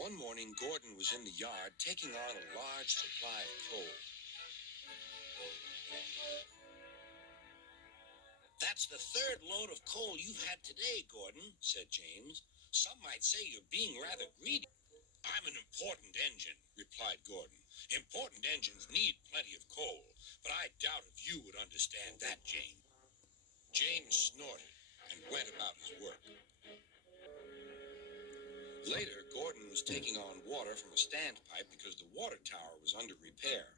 One morning, Gordon was in the yard taking on a large supply of coal. "That's the third load of coal you've had today, Gordon," said James. "Some might say you're being rather greedy." "I'm an important engine," replied Gordon. "Important engines need plenty of coal, but I doubt if you would understand that, James." James snorted and went about his work. Later, Gordon was taking on water from a standpipe because the water tower was under repair.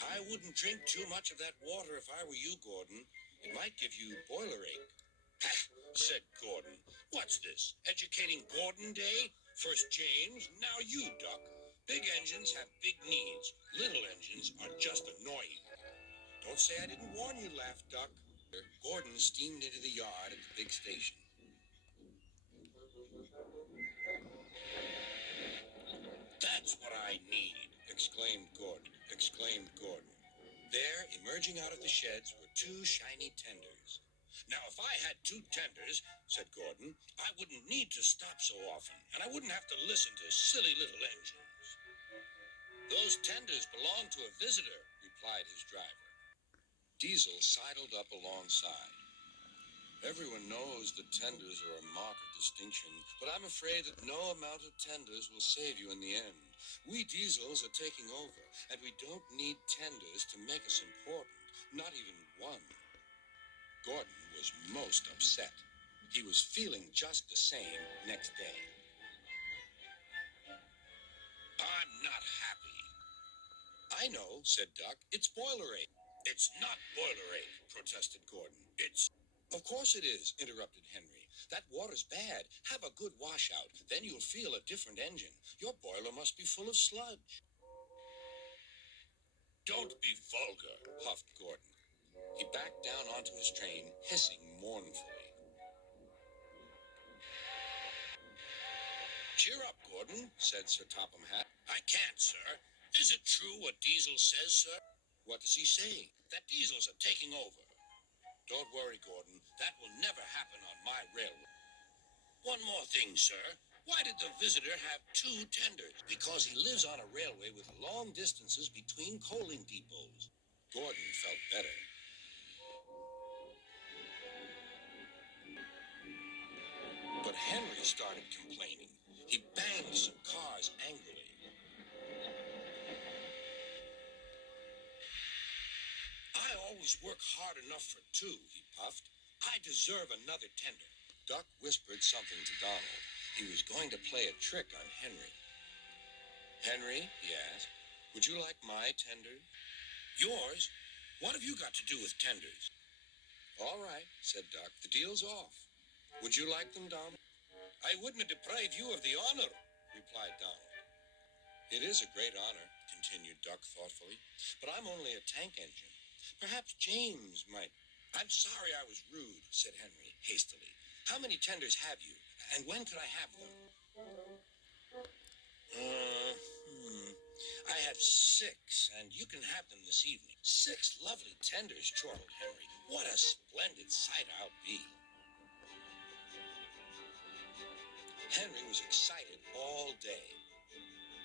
"I wouldn't drink too much of that water if I were you, Gordon. It might give you boiler ache." "Ha!" said Gordon. "What's this, educating Gordon Day? First James, now you, Duck. Big engines have big needs. Little engines are just annoying." "Don't say I didn't warn you," laughed Duck. Gordon steamed into the yard at the big station. "That's what I need," exclaimed Gordon. There, emerging out of the sheds, were two shiny tenders. "Now, if I had two tenders," said Gordon, "I wouldn't need to stop so often, and I wouldn't have to listen to silly little engines." "Those tenders belong to a visitor," replied his driver. Diesel sidled up alongside. "Everyone knows that tenders are a mark of distinction, but I'm afraid that no amount of tenders will save you in the end. We Diesels are taking over, and we don't need tenders to make us important, not even one." Gordon was most upset. He was feeling just the same next day. "I'm not happy." "I know," said Duck. "It's boiler ache." "It's not boiler ache," protested Gordon. "Of course it is," interrupted Henry. "That water's bad. Have a good washout. Then you'll feel a different engine. Your boiler must be full of sludge." "Don't be vulgar," huffed Gordon. He backed down onto his train, hissing mournfully. "Cheer up, Gordon," said Sir Topham Hatt. "I can't, sir. Is it true what Diesel says, sir?" "What does he say?" "That Diesels are taking over." "Don't worry, Gordon. That will never happen on my railroad." "One more thing, sir. Why did the visitor have two tenders?" "Because he lives on a railway with long distances between coaling depots." Gordon felt better. But Henry started complaining. He banged some cars angrily. "I always work hard enough for two," he puffed. "I deserve another tender." Duck whispered something to Donald. He was going to play a trick on Henry. "Henry," he asked, "would you like my tender?" "Yours? What have you got to do with tenders?" "All right," said Duck. "The deal's off. Would you like them, Donald?" "I wouldn't deprive you of the honor," replied Donald. "It is a great honor," continued Duck thoughtfully, "but I'm only a tank engine. Perhaps James might—" "I'm sorry I was rude," said Henry hastily. "How many tenders have you, and when could I have them?" "I have 6, and you can have them this evening." "6 lovely tenders," chortled Henry. "What a splendid sight I'll be." Henry was excited all day.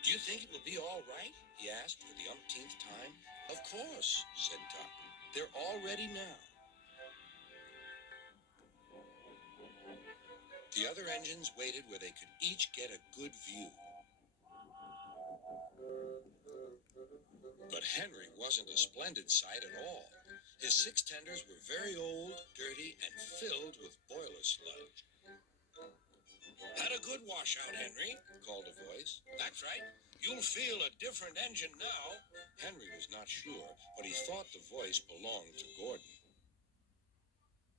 "Do you think it will be all right?" he asked for the umpteenth time. "Of course," said Duck. "They're all ready now." The other engines waited where they could each get a good view. But Henry wasn't a splendid sight at all. His 6 tenders were very old, dirty, and filled with boiler sludge. "Had a good washout, Henry," called a voice. "That's right. You'll feel a different engine now." Henry was not sure, but he thought the voice belonged to Gordon.